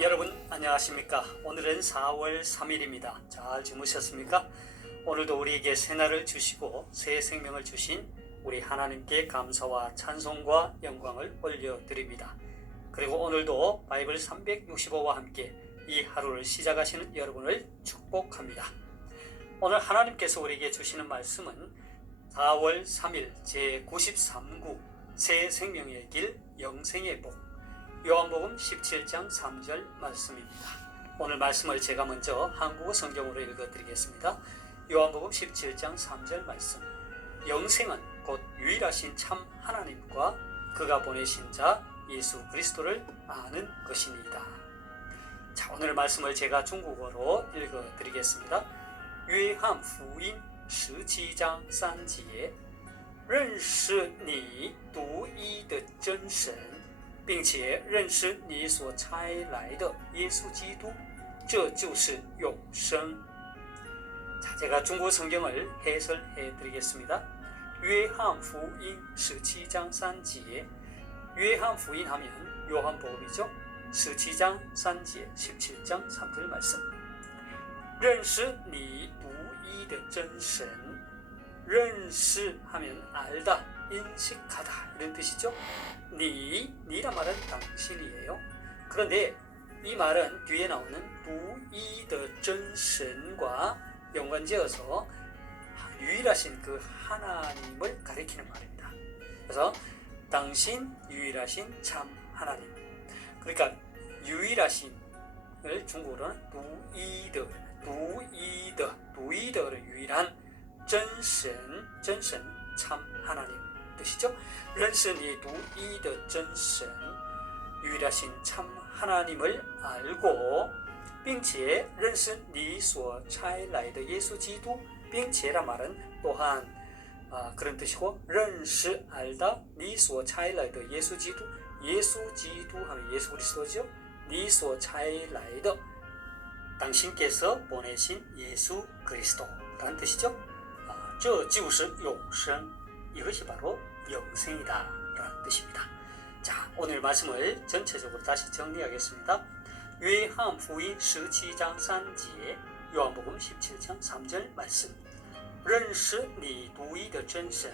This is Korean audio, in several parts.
여러분 안녕하십니까? 오늘은 4월 3일입니다. 잘 주무셨습니까? 오늘도 우리에게 새날을 주시고 새 생명을 주신 우리 하나님께 감사와 찬송과 영광을 올려드립니다. 그리고 오늘도 바이블 365와 함께 이 하루를 시작하시는 여러분을 축복합니다. 오늘 하나님께서 우리에게 주시는 말씀은 4월 3일 제93구 새 생명의 길 영생의 복 요한복음 17장 3절 말씀입니다. 오늘 말씀을 제가 먼저 한국어 성경으로 읽어드리겠습니다. 요한복음 17장 3절 말씀. 영생은 곧 유일하신 참 하나님과 그가 보내신 자 예수 그리스도를 아는 것입니다. 자, 오늘 말씀을 제가 중국어로 읽어드리겠습니다. 约翰福音17章3节认识你独一的真神并且认识你所差来的耶稣基督这就是永生 자, 제가 중국 성경을 해설해 드리겠습니다. 约翰福音17장 3节 约翰福音하면 요한복음이죠. 17장 3节 17장 3절 말씀 认识你独一的真神认识하면 알다, 인식하다 이런 뜻이죠. 니란 말은 당신이에요. 그런데 이 말은 뒤에 나오는 独一的真神과 연관지어서 유일하신 그 하나님을 가리키는 말입니다. 그래서 당신 유일하신 참 하나님. 그러니까 유일하신을 중국어로는 独一的를 유일한 真神참 하나님 뜻이죠. 认识你独一的真神 유일하신 참 하나님을 알고 并且认识你所差来的耶稣基督 并且란 말은 또한 그런 뜻이고 认识 알다 你所差来的耶稣基督 예수基督 하면 예수 그리스도죠. 你所差来的 당신께서 보내신 예수 그리스도라는 뜻이죠. 这就是永生 이것이 바로 영생이다 라는 뜻입니다. 자, 오늘 말씀을 전체적으로 다시 정리하겠습니다. 요한복음 17장 3节 요한복음 17장 3절 말씀 认识你独一的真神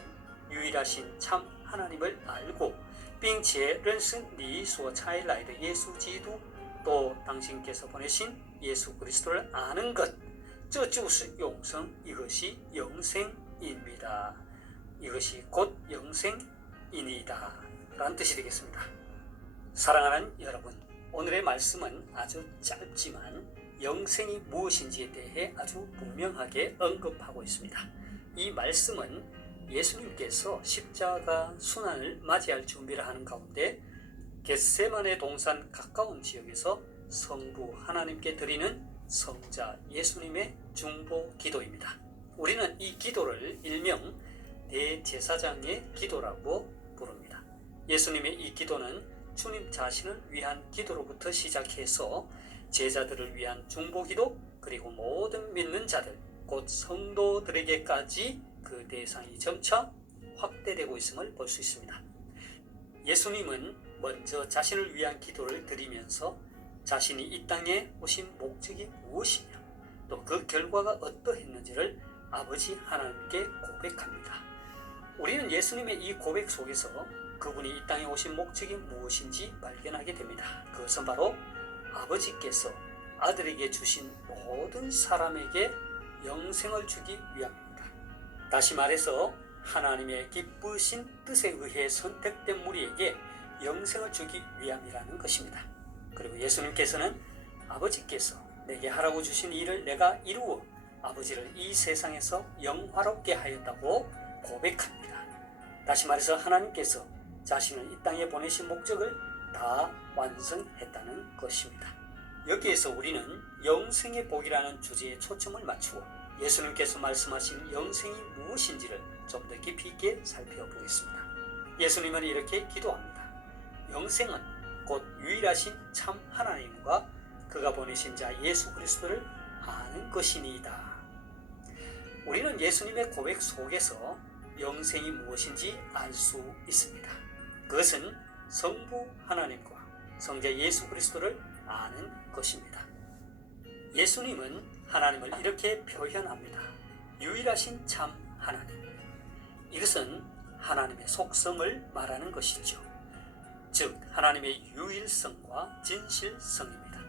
유일하신 참 하나님을 알고 并且认识你所差来的耶稣基督 또 당신께서 보내신 예수 그리스도를 아는 것 这就是永生 이것이 영생입니다. 이것이 곧 영생이니다 라는 뜻이 되겠습니다. 사랑하는 여러분, 오늘의 말씀은 아주 짧지만 영생이 무엇인지에 대해 아주 분명하게 언급하고 있습니다. 이 말씀은 예수님께서 십자가 순환을 맞이할 준비를 하는 가운데 겟세마네 동산 가까운 지역에서 성부 하나님께 드리는 성자 예수님의 중보 기도입니다. 우리는 이 기도를 일명 대제사장의 기도라고 부릅니다. 예수님의 이 기도는 주님 자신을 위한 기도로부터 시작해서 제자들을 위한 중보기도 그리고 모든 믿는 자들 곧 성도들에게까지 그 대상이 점차 확대되고 있음을 볼 수 있습니다. 예수님은 먼저 자신을 위한 기도를 드리면서 자신이 이 땅에 오신 목적이 무엇이며 또 그 결과가 어떠했는지를 아버지 하나님께 고백합니다. 우리는 예수님의 이 고백 속에서 그분이 이 땅에 오신 목적이 무엇인지 발견하게 됩니다. 그것은 바로 아버지께서 아들에게 주신 모든 사람에게 영생을 주기 위함입니다. 다시 말해서 하나님의 기쁘신 뜻에 의해 선택된 무리에게 영생을 주기 위함이라는 것입니다. 그리고 예수님께서는 아버지께서 내게 하라고 주신 일을 내가 이루어 아버지를 이 세상에서 영화롭게 하였다고 고백합니다. 다시 말해서 하나님께서 자신을 이 땅에 보내신 목적을 다 완성했다는 것입니다. 여기에서 우리는 영생의 복이라는 주제에 초점을 맞추어 예수님께서 말씀하신 영생이 무엇인지를 좀 더 깊이 있게 살펴보겠습니다. 예수님은 이렇게 기도합니다. 영생은 곧 유일하신 참 하나님과 그가 보내신 자 예수 그리스도를 아는 것이니이다. 우리는 예수님의 고백 속에서 영생이 무엇인지 알 수 있습니다. 그것은 성부 하나님과 성자 예수 그리스도를 아는 것입니다. 예수님은 하나님을 이렇게 표현합니다. 유일하신 참 하나님. 이것은 하나님의 속성을 말하는 것이죠. 즉 하나님의 유일성과 진실성입니다.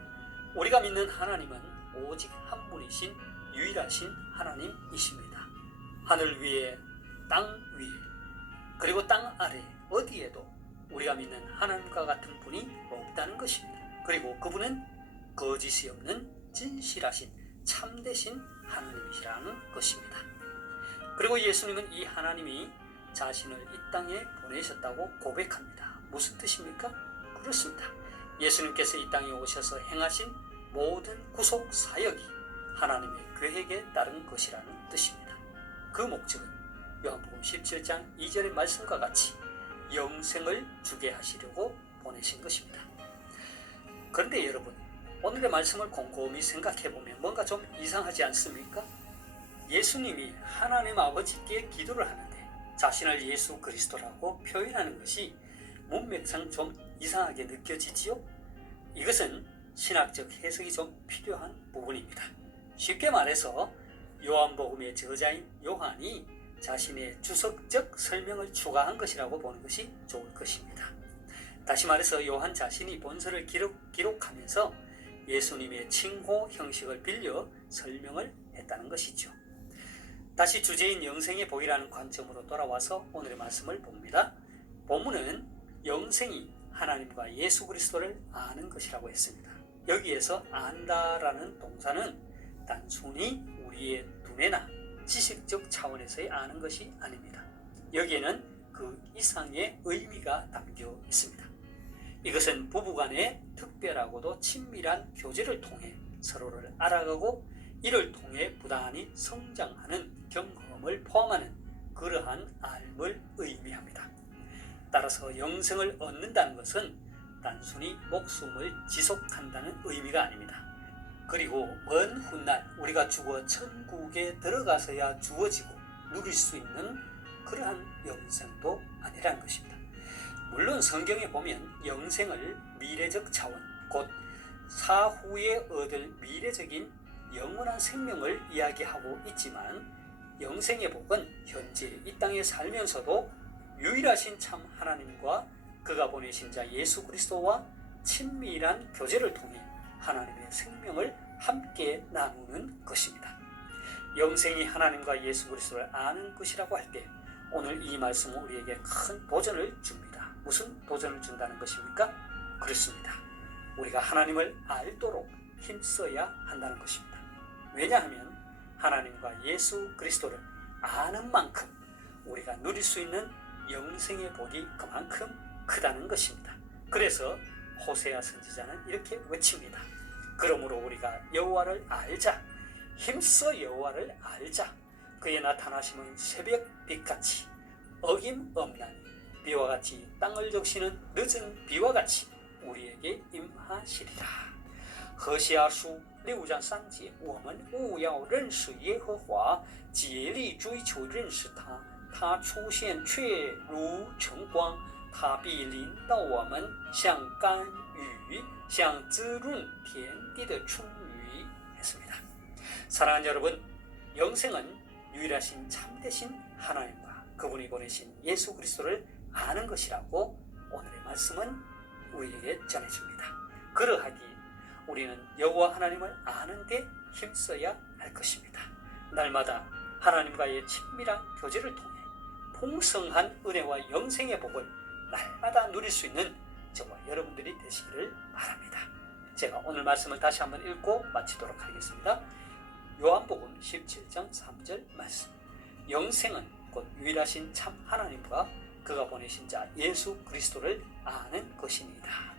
우리가 믿는 하나님은 오직 한 분이신 유일하신 하나님이십니다. 하늘 위에, 땅 위에, 그리고 땅 아래 어디에도 우리가 믿는 하나님과 같은 분이 없다는 것입니다. 그리고 그분은 거짓이 없는 진실하신 참되신 하나님이시라는 것입니다. 그리고 예수님은 이 하나님이 자신을 이 땅에 보내셨다고 고백합니다. 무슨 뜻입니까? 그렇습니다. 예수님께서 이 땅에 오셔서 행하신 모든 구속 사역이 하나님의 계획에 따른 것이라는 뜻입니다. 그 목적은 요한복음 17장 2절의 말씀과 같이 영생을 주게 하시려고 보내신 것입니다. 그런데 여러분, 오늘의 말씀을 곰곰이 생각해보면 뭔가 좀 이상하지 않습니까? 예수님이 하나님 아버지께 기도를 하는데 자신을 예수 그리스도라고 표현하는 것이 문맥상 좀 이상하게 느껴지지요? 이것은 신학적 해석이 좀 필요한 부분입니다. 쉽게 말해서 요한복음의 저자인 요한이 자신의 주석적 설명을 추가한 것이라고 보는 것이 좋을 것입니다. 다시 말해서 요한 자신이 본서를 기록하면서 예수님의 칭호 형식을 빌려 설명을 했다는 것이죠. 다시 주제인 영생의 복이라는 관점으로 돌아와서 오늘의 말씀을 봅니다. 본문은 영생이 하나님과 예수 그리스도를 아는 것이라고 했습니다. 여기에서 안다라는 동사는 단순히 우리의 두뇌나 지식적 차원에서의 아는 것이 아닙니다. 여기에는 그 이상의 의미가 담겨 있습니다. 이것은 부부간의 특별하고도 친밀한 교제를 통해 서로를 알아가고 이를 통해 부단히 성장하는 경험을 포함하는 그러한 알을 의미합니다. 따라서 영생을 얻는다는 것은 단순히 목숨을 지속한다는 의미가 아닙니다. 그리고 먼 훗날 우리가 죽어 천국에 들어가서야 주어지고 누릴 수 있는 그러한 영생도 아니라는 것입니다. 물론 성경에 보면 영생을 미래적 차원, 곧 사후에 얻을 미래적인 영원한 생명을 이야기하고 있지만 영생의 복은 현재 이 땅에 살면서도 유일하신 참 하나님과 그가 보내신 자 예수 그리스도와 친밀한 교제를 통해 하나님의 생명을 함께 나누는 것입니다. 영생이 하나님과 예수 그리스도를 아는 것이라고 할 때 오늘 이 말씀은 우리에게 큰 도전을 줍니다. 무슨 도전을 준다는 것입니까? 그렇습니다. 우리가 하나님을 알도록 힘써야 한다는 것입니다. 왜냐하면 하나님과 예수 그리스도를 아는 만큼 우리가 누릴 수 있는 영생의 복이 그만큼 크다는 것입니다. 그래서 호세아 선지자는 이렇게 외칩니다. 그러므로 우리가 여호와를 알자. 힘써 여호와를 알자. 그의 나타나심은 새벽빛같이 어김없나니 비와 같이 땅을 적시는 늦은 비와 같이 우리에게 임하시리라. 何西阿书6章3节，我们务要认识耶和华，竭力追求认识他。他出现却如晨光，他必临到我们，像甘雨，像滋润田地的春雨。했습니다. 사랑하는 여러분, 영생은 유일하신 참되신 하나님과 그분이 보내신 예수 그리스도를 아는 것이라고 오늘의 말씀은 우리에게 전해줍니다. 그러하기에 우리는 여호와 하나님을 아는 데 힘써야 할 것입니다. 날마다 하나님과의 친밀한 교제를 통해 풍성한 은혜와 영생의 복을 날마다 누릴 수 있는 저와 여러분들이 되시기를 바랍니다. 제가 오늘 말씀을 다시 한번 읽고 마치도록 하겠습니다. 요한복음 17장 3절 말씀. 영생은 곧 유일하신 참 하나님과 그가 보내신 자 예수 그리스도를 아는 것입니다.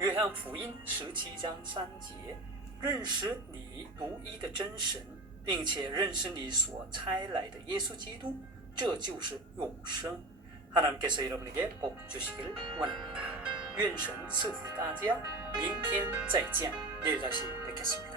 约翰福音17章3节，认识你独一的真神，并且认识你所差来的耶稣基督，这就是永生。 하나님께서 여러분에게 복 주시기를 원합니다. 愿神赐福大家，明天再见，내일 다시 뵙겠습니다.